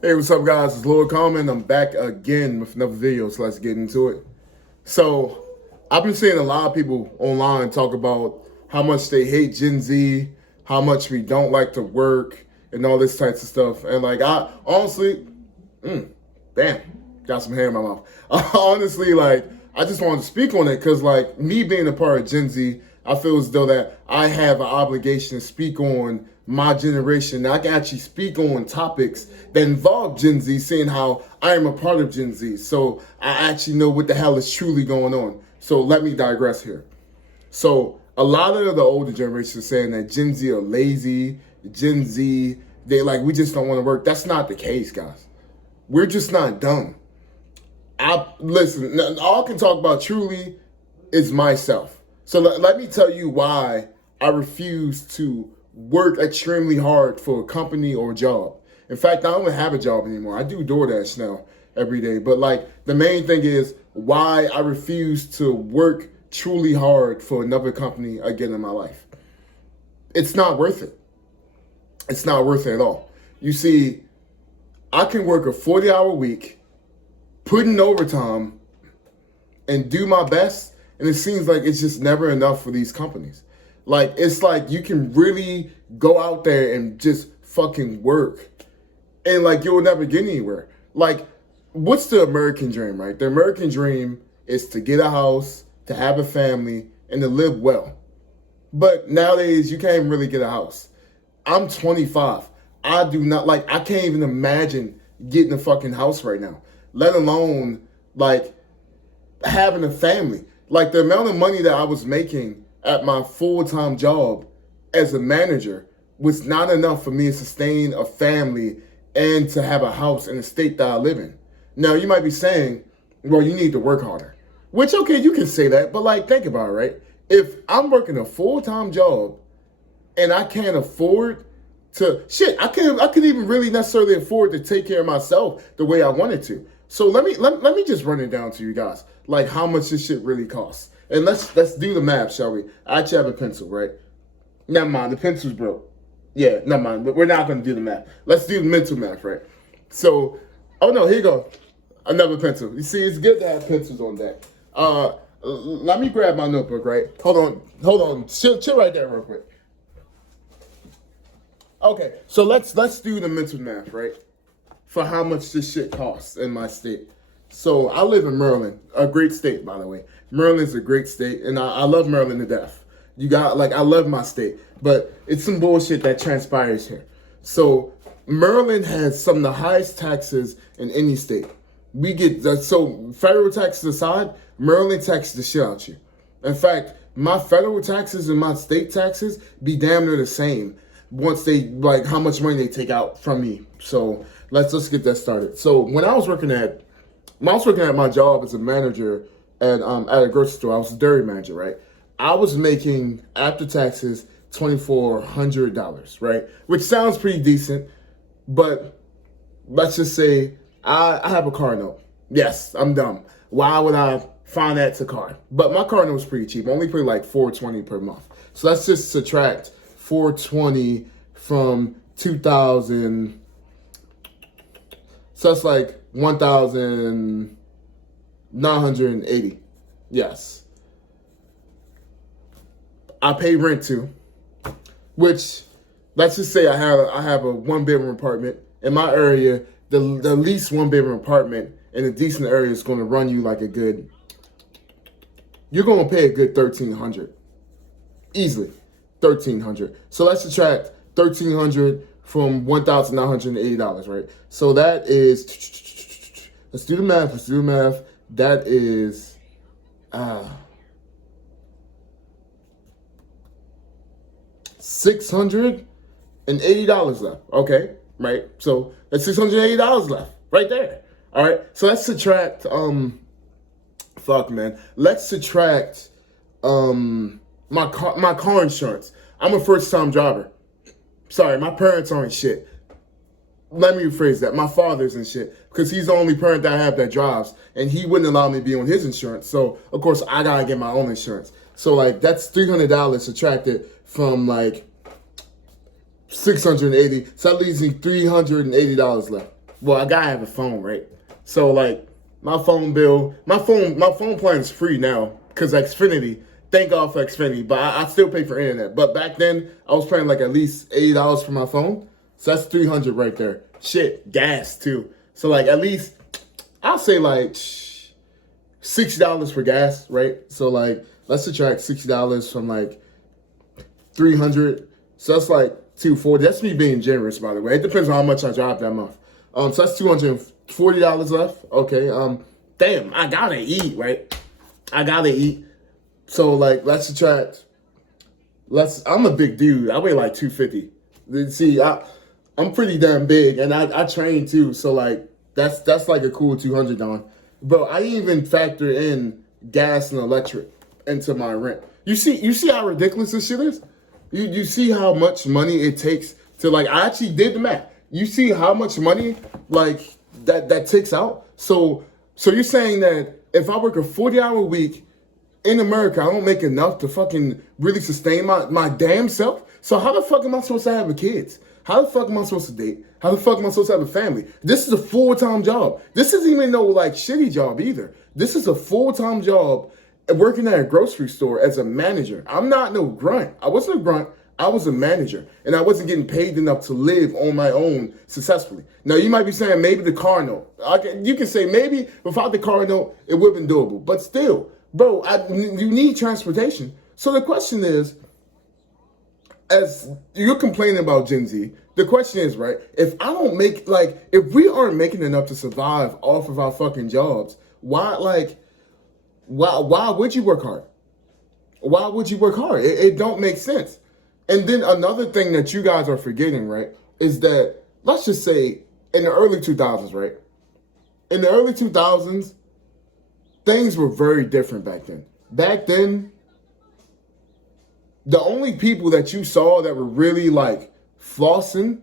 Hey, what's up, guys? It's Lord Common. I'm back again with another video, so let's get into it. So, I've been seeing a lot of people online talk about how much they hate Gen Z, how much we don't like to work, and all this types of stuff. And like, I honestly, damn, got some hair in my mouth. Honestly, like, I just wanted to speak on it because, like, me being a part of Gen Z, I feel as though that I have an obligation to speak on my generation. I can actually speak on topics that involve Gen Z, seeing how I am a part of Gen Z. So I actually know what the hell is truly going on. So let me digress here. So a lot of the older generation is saying that Gen Z are lazy, Gen Z, we just don't want to work. That's not the case, guys. We're just not dumb. Listen, all I can talk about truly is myself. So let me tell you why I refuse to work extremely hard for a company or a job. In fact, I don't even have a job anymore. I do DoorDash now every day. But like the main thing is why I refuse to work truly hard for another company again in my life. It's not worth it. It's not worth it at all. You see, I can work a 40-hour week, put in overtime, and do my best, and it seems like it's just never enough for these companies. Like, it's like you can really go out there and just fucking work, and like you'll never get anywhere. Like, what's the American dream, right? The American dream is to get a house, to have a family, and to live well. But nowadays, you can't even really get a house. I'm 25. I can't even imagine getting a fucking house right now, let alone like having a family. Like the amount of money that I was making at my full-time job as a manager was not enough for me to sustain a family and to have a house in the state that I live in. Now, you might be saying, well, you need to work harder. Which, okay, you can say that, but like, think about it, right? If I'm working a full-time job and I can't afford to, I couldn't even really necessarily afford to take care of myself the way I wanted to. So let me just run it down to you guys, like how much this shit really costs. And let's do the math, shall we? I actually have a pencil, right? Never mind, the pencil's broke. Yeah, never mind, but we're not going to do the math. Let's do the mental math, right? So, oh no, here you go. Another pencil. You see, it's good to have pencils on deck. Let me grab my notebook, right? Hold on. Chill right there real quick. Okay, so let's do the mental math, right? For how much this shit costs in my state. So I live in Maryland, a great state, by the way. Maryland's a great state, and I love Maryland to death. I love my state, but it's some bullshit that transpires here. So Maryland has some of the highest taxes in any state. We get, so federal taxes aside, Maryland taxes the shit out you. In fact, my federal taxes and my state taxes be damn near the same once they, like, how much money they take out from me. So let's get that started. So when I was working at my job as a manager at a grocery store, I was a dairy manager, right? I was making after taxes $2,400, right? Which sounds pretty decent, but let's just say I have a car note. Yes, I'm dumb. Why would I finance a car? But my car note was pretty cheap. I only paid like $420 per month. So let's just subtract $420 from 2,000. So that's like 1,980. Yes. I pay rent too, which let's just say I have a one-bedroom apartment in my area. The least one-bedroom apartment in a decent area is going to run you like you're going to pay a good $1,300 easily. $1,300. So let's subtract $1,300 from $1,980, right? So that is, let's do the math. That is $680 left. Okay, right? So that's $680 left right there. All right. So let's subtract let's subtract my car insurance. I'm a first-time driver. Sorry, my parents aren't shit. Let me rephrase that. My father's and shit, because he's the only parent that I have that drives, and he wouldn't allow me to be on his insurance. So of course I gotta get my own insurance. So like that's $300 subtracted from like 680. So that leaves me $380 left. Well, I gotta have a phone, right? So like my phone bill, my phone plan is free now because Xfinity. Thank God for Xfinity, but I still pay for internet. But back then, I was paying like at least $80 for my phone, so that's 300 right there. Shit, gas too. So like at least I'll say like $60 for gas, right? So like let's subtract $60 from like 300. So that's like 240. That's me being generous, by the way. It depends on how much I drive that month. So that's $240 left. Okay. Damn, I gotta eat, right? I gotta eat. So like let's subtract. I'm a big dude. I weigh like 250. See, I'm pretty damn big, and I train too. So like that's like a cool 200 on. But I even factor in gas and electric into my rent. You see how ridiculous this shit is? You see how much money it takes to like, I actually did the math. You see how much money like that takes out? So you're saying that if I work a 40-hour week in America, I don't make enough to fucking really sustain my damn self? So how the fuck am I supposed to have kids? How the fuck am I supposed to date? How the fuck am I supposed to have a family? This is a full-time job. This isn't even no like shitty job either. This is a full-time job working at a grocery store as a manager. I'm not no grunt. I wasn't a grunt. I was a manager, and I wasn't getting paid enough to live on my own successfully. Now, you might be saying maybe the car note. You can say maybe without the car note, it would have been doable. But still, bro, you need transportation. So the question is, as you're complaining about Gen Z, the question is, right, if we aren't making enough to survive off of our fucking jobs, why would you work hard? Why would you work hard? It don't make sense. And then another thing that you guys are forgetting, right, is that, let's just say, in the early 2000s, right? In the early 2000s, things were very different back then. Back then, the only people that you saw that were really, like, flossing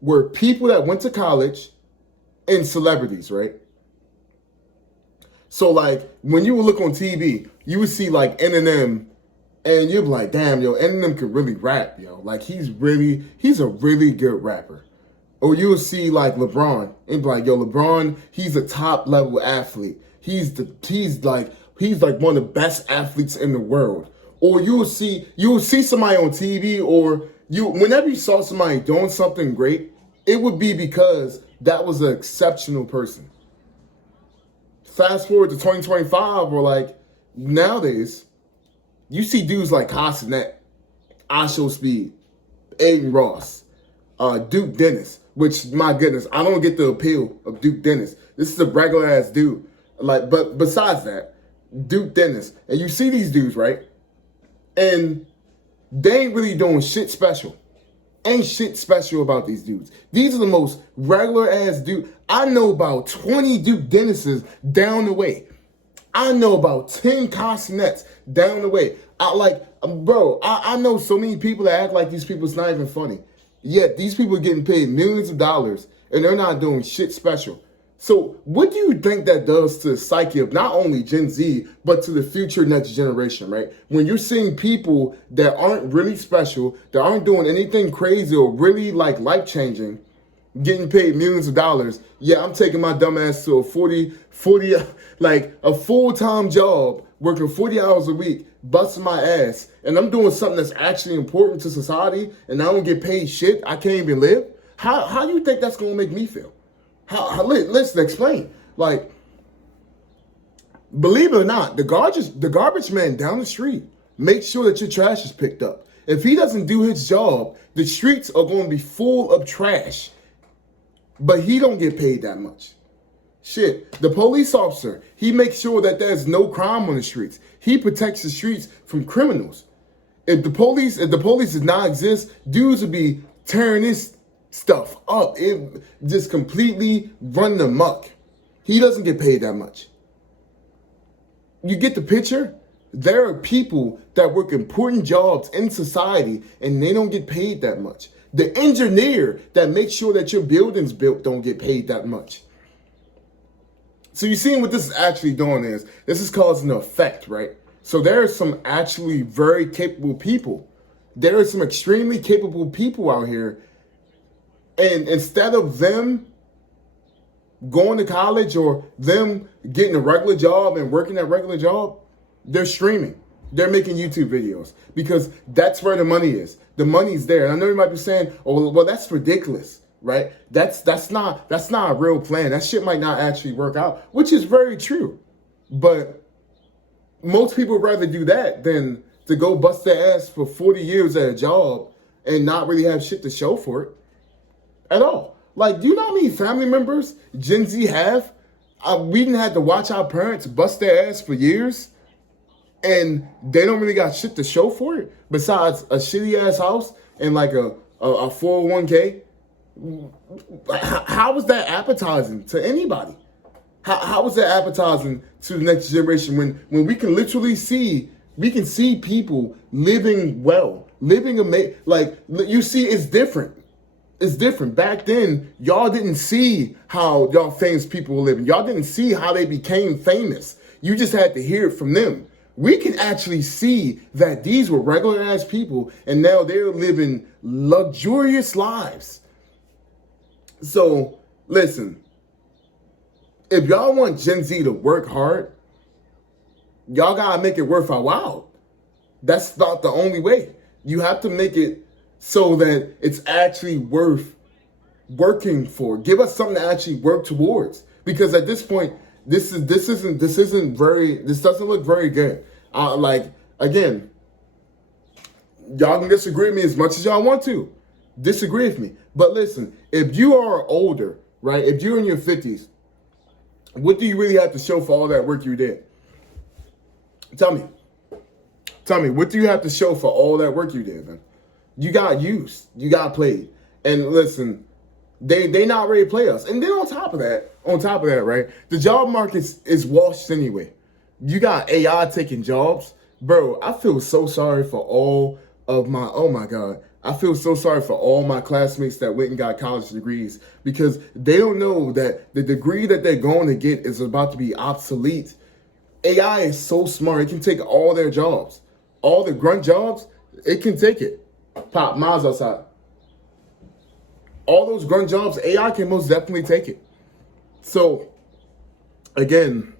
were people that went to college and celebrities, right? So, like, when you would look on TV, you would see, like, Eminem, and you'd be like, damn, yo, Eminem could really rap, yo. Like, he's a really good rapper. Or you would see, like, LeBron, and be like, yo, LeBron, he's a top-level athlete. He's like one of the best athletes in the world. Or you will see somebody on TV, or whenever you saw somebody doing something great, it would be because that was an exceptional person. Fast forward to 2025, or like nowadays, you see dudes like Cassinet, Asho Speed, Aiden Ross, Duke Dennis, which, my goodness, I don't get the appeal of Duke Dennis. This is a regular ass dude. Like, but besides that, Duke Dennis, and you see these dudes, right? And they ain't really doing shit special. Ain't shit special about these dudes. These are the most regular ass dudes. I know about 20 Duke Dennises down the way. I know about 10 Cassinets down the way. I know so many people that act like these people's not even funny. Yet these people are getting paid millions of dollars and they're not doing shit special. So what do you think that does to the psyche of not only Gen Z, but to the future next generation, right? When you're seeing people that aren't really special, that aren't doing anything crazy or really like life-changing, getting paid millions of dollars. Yeah, I'm taking my dumb ass to a 40, like a full-time job, working 40 hours a week, busting my ass, and I'm doing something that's actually important to society, and I don't get paid shit. I can't even live. How do you think that's gonna make me feel? Let's explain. Like, believe it or not, the garbage man down the street makes sure that your trash is picked up. If he doesn't do his job, the streets are going to be full of trash. But he don't get paid that much. Shit, the police officer, he makes sure that there's no crime on the streets. He protects the streets from criminals. If the police does not exist, dudes would be tearing this stuff up. It just completely run amok. He doesn't get paid that much. You get the picture? There are people that work important jobs in society and they don't get paid that much. The engineer that makes sure that your building's built don't get paid that much. So you're seeing what this is actually doing is, this is causing an effect, right? So there are some actually very capable people There are some extremely capable people out here, and instead of them going to college or them getting a regular job and working that regular job, they're streaming. They're making YouTube videos because that's where the money is. The money's there. And I know you might be saying, "Oh, well, that's ridiculous," right? That's not a real plan. That shit might not actually work out, which is very true. But most people would rather do that than to go bust their ass for 40 years at a job and not really have shit to show for it at all. Like, do you know how many family members Gen Z have? We didn't have to watch our parents bust their ass for years, and they don't really got shit to show for it besides a shitty ass house and like a 401k. How was that appetizing to anybody? How was that appetizing to the next generation when we can literally see people living well, living like you see it's different. It's different. Back then, y'all didn't see how y'all famous people were living. Y'all didn't see how they became famous. You just had to hear it from them. We can actually see that these were regular ass people and now they're living luxurious lives. So, listen, if y'all want Gen Z to work hard, y'all gotta make it worth our while. That's not the only way. You have to make it so that it's actually worth working for. Give us something to actually work towards. Because at this point, this doesn't look very good. Like, again, y'all can disagree with me as much as y'all want to. Disagree with me. But listen, if you are older, right, if you're in your 50s, what do you really have to show for all that work you did? Tell me, what do you have to show for all that work you did, man? You got used. You got played. And listen, they not ready to play us. And then on top of that, right, the job market is washed anyway. You got AI taking jobs. Bro, I feel so sorry for all of my, oh my God. I feel so sorry for all my classmates that went and got college degrees because they don't know that the degree that they're going to get is about to be obsolete. AI is so smart. It can take all their jobs. All the grunt jobs, it can take it. Pop, miles outside. All those grunt jobs, AI can most definitely take it. So, again,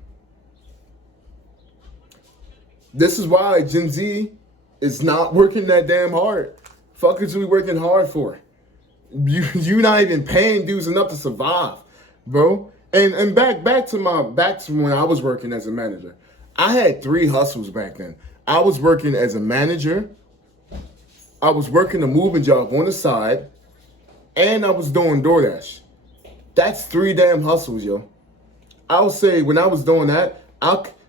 this is why Gen Z is not working that damn hard. Fuckers we working hard for. You not even paying dues enough to survive, bro. And back to when I was working as a manager. I had 3 hustles back then. I was working as a manager. I was working a moving job on the side, and I was doing DoorDash. That's 3 damn hustles, yo. I'll say when I was doing that,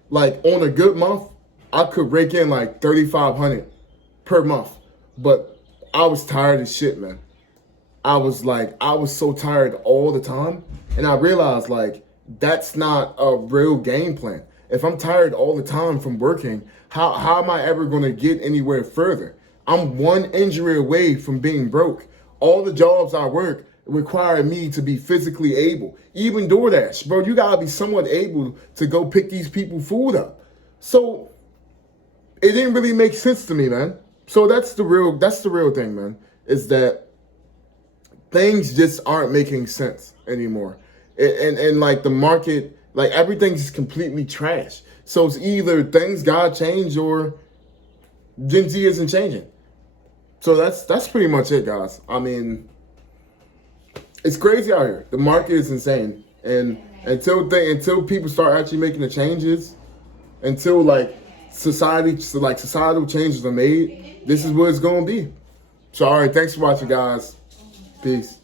like on a good month, I could rake in like $3,500 per month. But I was tired as shit, man. I was so tired all the time, and I realized like that's not a real game plan. If I'm tired all the time from working, how am I ever going to get anywhere further? I'm one injury away from being broke. All the jobs I work require me to be physically able. Even DoorDash, bro, you gotta be somewhat able to go pick these people food up. So it didn't really make sense to me, man. So that's the real thing, man, is that things just aren't making sense anymore. And like the market, like everything's just completely trash. So it's either things gotta change or Gen Z isn't changing. So that's pretty much it, guys. I mean, it's crazy out here. The market is insane. And until people start actually making the changes, until like societal changes are made, this is what it's gonna be. So all right, thanks for watching, guys. Peace.